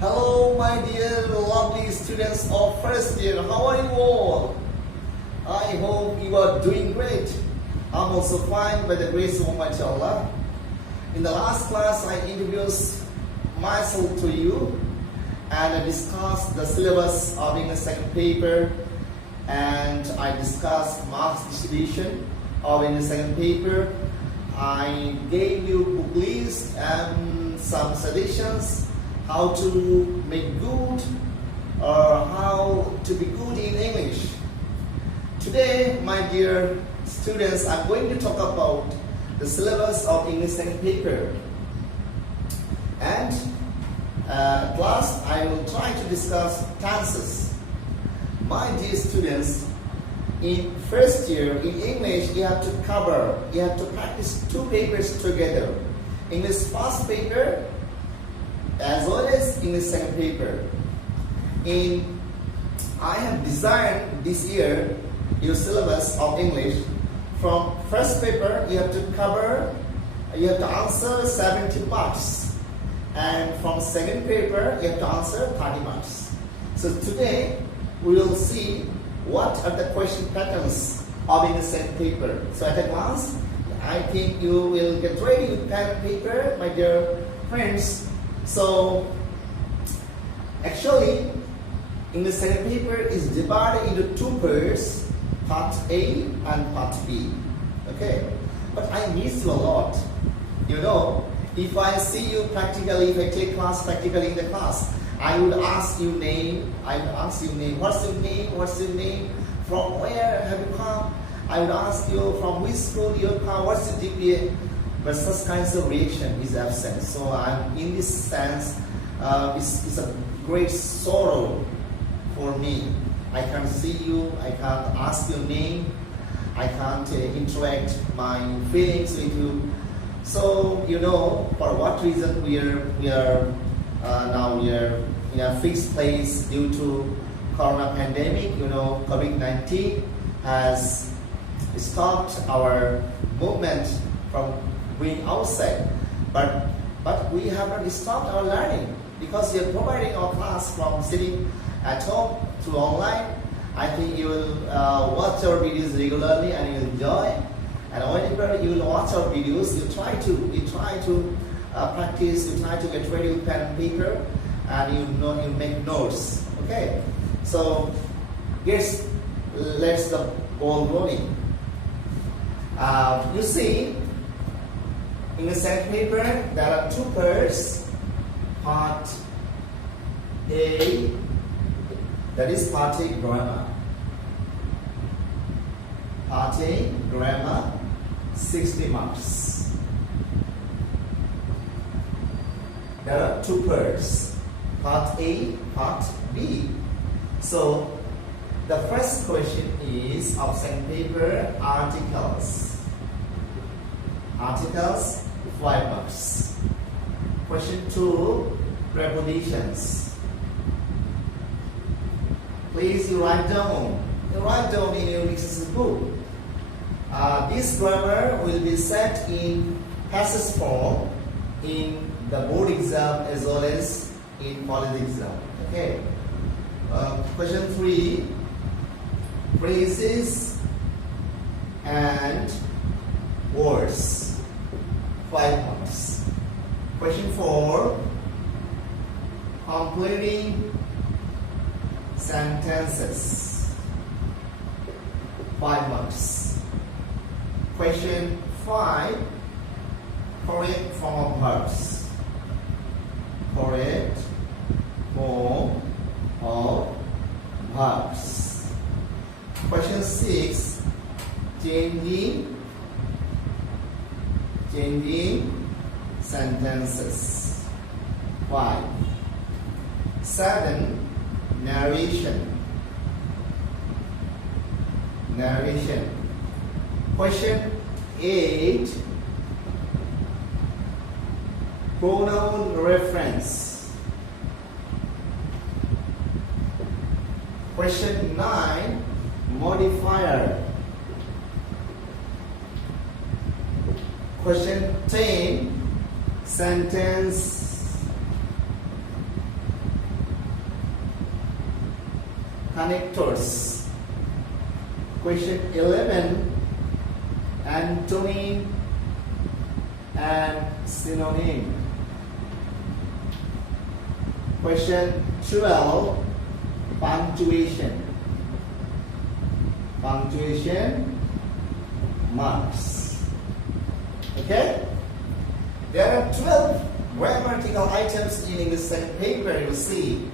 Hello, my dear lovely students of first year. How are you all? I hope you are doing great. I'm also fine by the grace of Almighty Allah. In the last class, I introduced myself to you and I discussed the syllabus of English second paper, and I discussed marks distribution of English second paper. I gave you book list and some suggestions how to make good or how to be good in English. Today, my dear students, I'm going to talk about the syllabus of English second paper. And last, I will try to discuss tenses. My dear students, in first year in English, you have to practice two papers together. English first paper as well as English second paper. I have designed this year your syllabus of English. From first paper, you have to answer 70 marks. And from second paper, you have to answer 30 marks. So today, we will see what are the question patterns of English second paper. So at a glance, I think you will get ready with pen and paper, my dear friends. So actually, English second paper is divided into two parts, part A and part B. Okay, but I miss you a lot. You know, if I see you practically, if I take class practically in the class, I would ask you name. I would ask you name. What's your name? What's your name? From where have you come? I would ask you from which school you come. What's your GPA? But such kinds of reaction is absent. So I'm in this sense, it's a great sorrow for me. I can't see you. I can't ask your name. I can't interact my feelings with you. So you know, for what reason we are now in a fixed place due to Corona pandemic. You know, COVID-19 has stopped our movement from going outside, but we have not stopped our learning because we are providing our class from sitting at home through online. I think you will watch our videos regularly and you will enjoy. And whenever you will watch our videos, you try to practice, you try to get ready with pen and paper, and you make notes. Okay, so yes, let's the ball rolling. You see, in the second paper, there are two parts. Part A, that is part A grammar. Part A grammar, 60 marks. There are two parts. Part A, part B. So the first question is of second paper, articles. Articles, 5 marks. Question 2, prepositions. Please you write down. You write down in your exercise book. This grammar will be set in passage form in the board exam as well as in college exam. Okay. Question 3, phrases and words, 5 marks. Question 4, completing sentences, 5 marks. Question 5, correct form of verbs. Correct form of verbs. Question 6, changing sentences, 5. 7, narration. Question 8, pronoun reference. Question 9, modifier. Question 10, sentence connectors. Question 11, antonym and synonym. Question 12, punctuation. Punctuation marks. Okay? There are 12 grammatical items in English second paper. You see.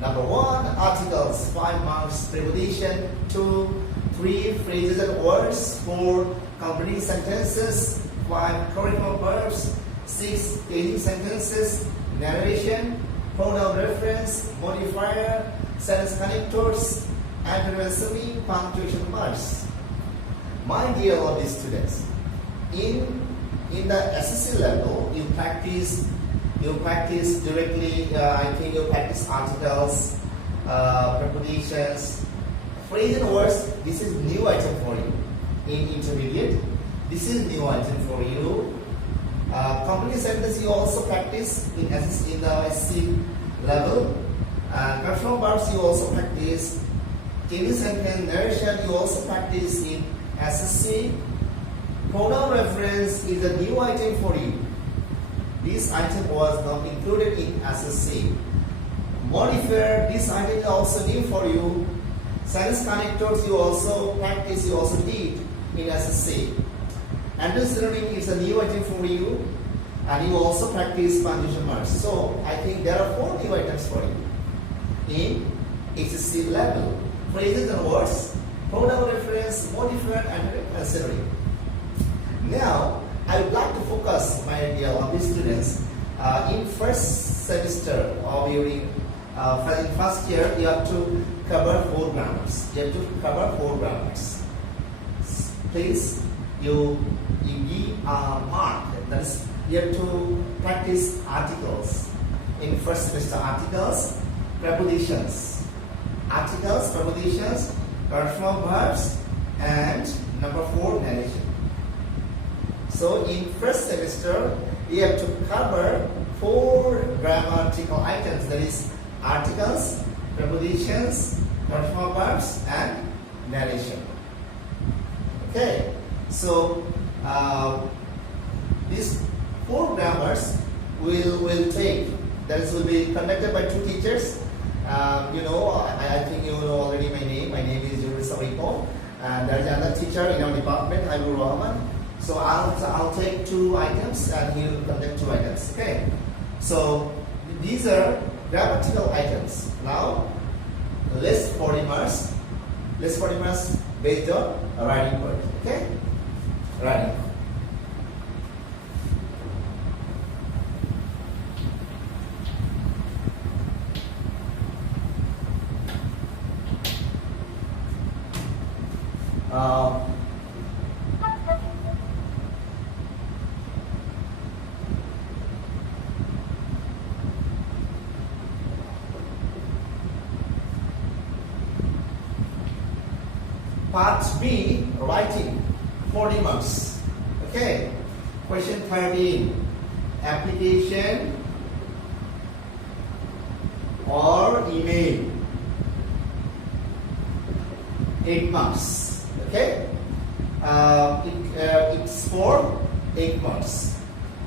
Number 1, articles, 5 marks. Preposition, 2, 3, phrases and words. 4, completing sentences. 5, correctional verbs. 6, aiding sentences. Narration, pronoun reference, modifier, sentence connectors, antonyms, punctuation marks. My dear lovely students, in the H.S.C level, you practice directly. I think you practice articles, prepositions, phrase and words. This is new item for you. In intermediate, this is new item for you. Complete sentence you also practice in the H.S.C level. Control verbs you also practice. Aiding sentence, narration you also practice in H.S.C. Pronoun reference is a new item for you. This item was not included in H.S.C. Modifier, this item is also new for you. Sentence connectors you also practice, you also did in H.S.C. Antonyms is a new item for you, and you also practice punctuation marks. So I think there are 4 new items for you in H.S.C level. Phrases and words, pronoun reference, modifier, and synonym. Now I would like to focus, my dear lovely students, in first semester or during in first year you have to cover 4 grammars. You have to cover 4 grammars. Please, you give a mark. That is, you have to practice articles. In first semester, articles, prepositions, control verbs, and number 4, narration. So in first semester, you have to cover 4 grammatical items. That is, articles, prepositions, control verbs, and narration. Okay, so these 4 grammars will take. That will be conducted by 2 teachers. I think you know already my name. My name is Yuri Sariko, and there is another teacher in our department, Aibur Rahman. So I'll take 2 items, and he will conduct 2 items. Okay. So these are grammatical items. Now list 40 marks. List 40 marks based on a writing word. Okay. Writing. Part B, writing, 40 marks. Okay. Question 13, application or email, 8 marks. Okay. It's for 8 marks.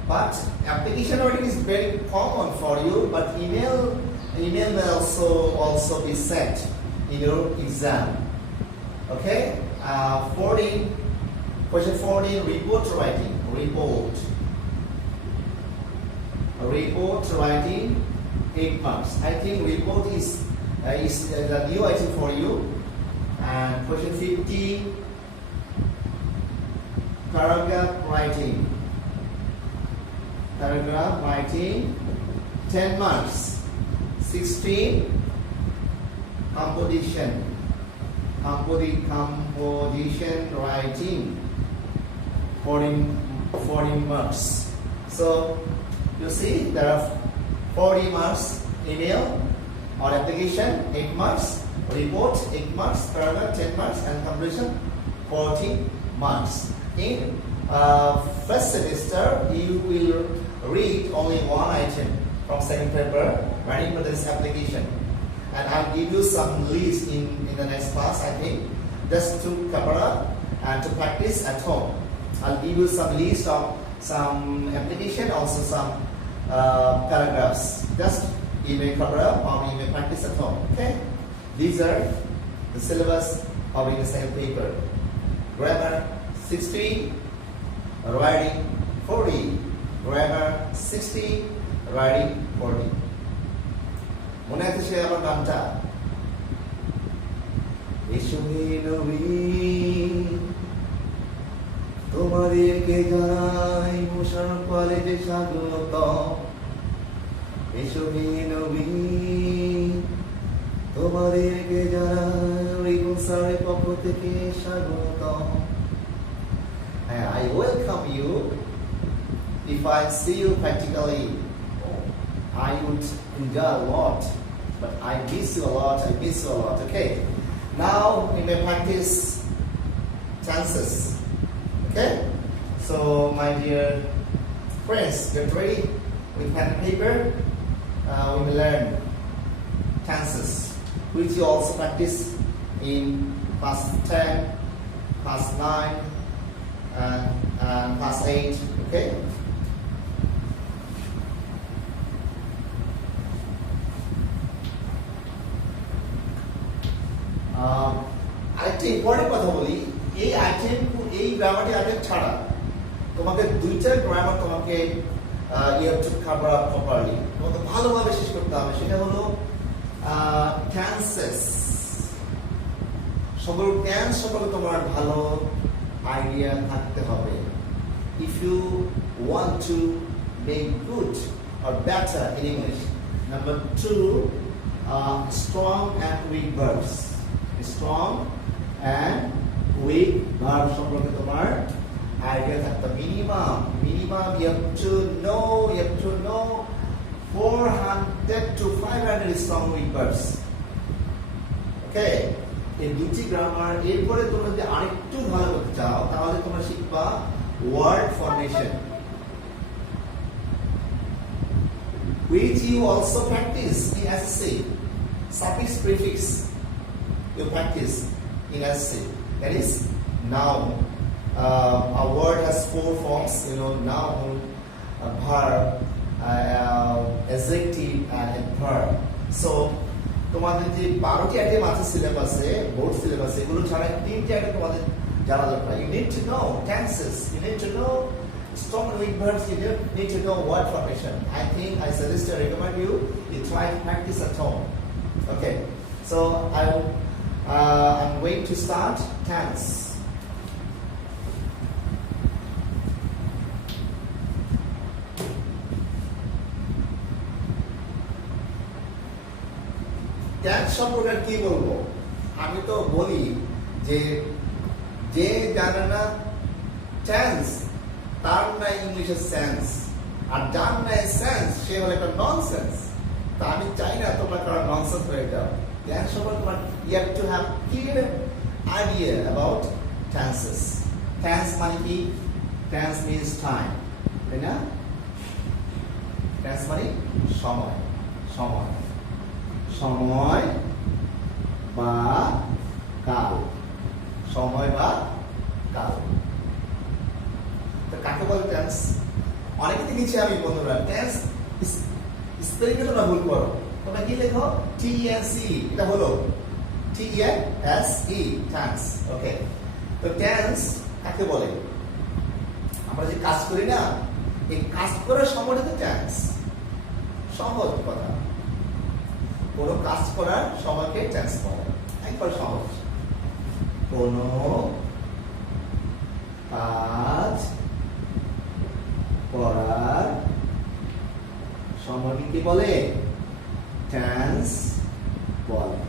But application writing is very common for you. But email may also be set in your exam. Okay, 14. Question 14. Report writing. Report writing, 8 marks. I think report is the new item for you. And question 15. Paragraph writing. 10 marks. 16. Composition writing, 14 marks. So you see there are 40 marks, email or application, 8 marks, report, 8 marks, paragraph, 10 marks, and composition, 40 marks. In first semester, you will read only 1 item from second paper, writing for this application. and I'll give you some list in the next class, I think, just to cover up and to practice at home. I'll give you some list of some application, also some paragraphs. Just you may cover up or you may practice at home. Okay? These are the syllabus of in the second paper. Grammar 60, writing 40. Grammar 60, writing 40. মনে আছে সে আমার গানটা এসো হে নবীন তোমাদেরকে জানাই মশার কলেজে স্বাগত এসো হে নবীন তোমাদেরকে জানাই মশারের পক্ষ থেকে স্বাগত I welcome you. If I see you practically, I would enjoy a lot, but I miss you a lot. Okay, now we may practice tenses. Okay, so my dear friends, get ready with pen and paper. We will learn tenses, which you also practice in past 10, past 9, and past 8. Okay. আরেকটা important কথা বলি, এই item, এই গ্রামারটি item ছাড়া তোমাকে দুইটা grammar তোমাকে you have to cover up properly, তোমাকে ভালোভাবে শেষ করতে হবে। সেটা হলো টেন্সেস। সকল টেন্স সম্পর্কে তোমার ভালো আইডিয়া থাকতে হবে। If you want to make good or better in English. Number 2, strong and weak verbs. Strong and weak verb সম্পর্কে তোমার আইডিয়া থাকতে minimum you have to know 400 to 500 strong weak verbs. ওকে, এই দুটি গ্রামার। এরপরে তোমরা যদি আরেকটু ভালো করতে চাও তাহলে তোমরা শিখবা word formation, which you also practice in H.S.C. Suffix prefix you practice in H.S.C. That is noun. A word has 4 forms, noun, verb, adjective, and adverb. So, তোমাদের যে 12টি আইটেম আছে সিলেবাসে, বোর্ড সিলেবাসে, এগুলো ছাড়া 3টি আইটেম তোমাদের জানা দরকার। You need to know tenses, you need to know strong and weak verbs, you need to know word formation. I think I suggest and recommend you try to practice at home. Okay, so I'm going to start tense. Tense সম্পর্কে কি বলবো? আমি তো বলি যে জানে না tense তার না ইংলিশের সেন্স, আর যার নাই সেন্স সে হলো একটা ননসেন্স। তা আমি চাই না তোমরা কারো ননসেন্স হয়ে যাও। টেন্স সম্পর্কে তোমার you have to have clear idea about tenses. Tense মানে কি? Tense means time, তাই না? Tense মানে সময় বা কাল, তো কাকে বলে টেন্স? অনেকে দেখেছি আমি বন্ধুরা টেন্স স্পেলিং এর ভুল করো। তোমরা কি লেখো? TENSE, এটা হলো TENSE, টেন্স। ওকে, তো টেন্স কাকে বলে? আমরা যে কাজ করি না, এই কাজ করার সময়টা তো টেন্স। সহজ কথা, কোন কাজ করার সময়কে টেন্স বলে। একবার সহজ, কোন কাজ করার সময়কে কি বলে? টেন্স বলে।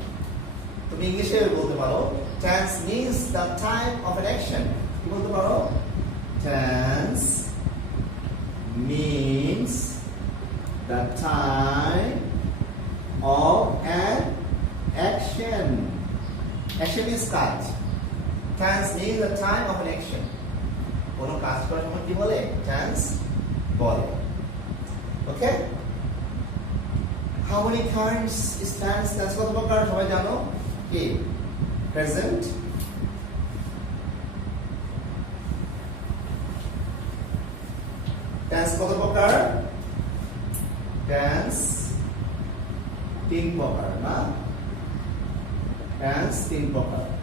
তুমি ইংলিশে বলতে পারো tense means the time of an action. কি বলতে পারো? Tense means the time of an action. Action means কাজ। Tense means the time of an action. কোন কাজ করার সময় কি বলে? Tense বলে। ওকে, How many times is tense? Tense কত প্রকার সবাই জানো? A. Present. Tense কত প্রকার? Tense 3 প্রকার না? Tense 3 প্রকার.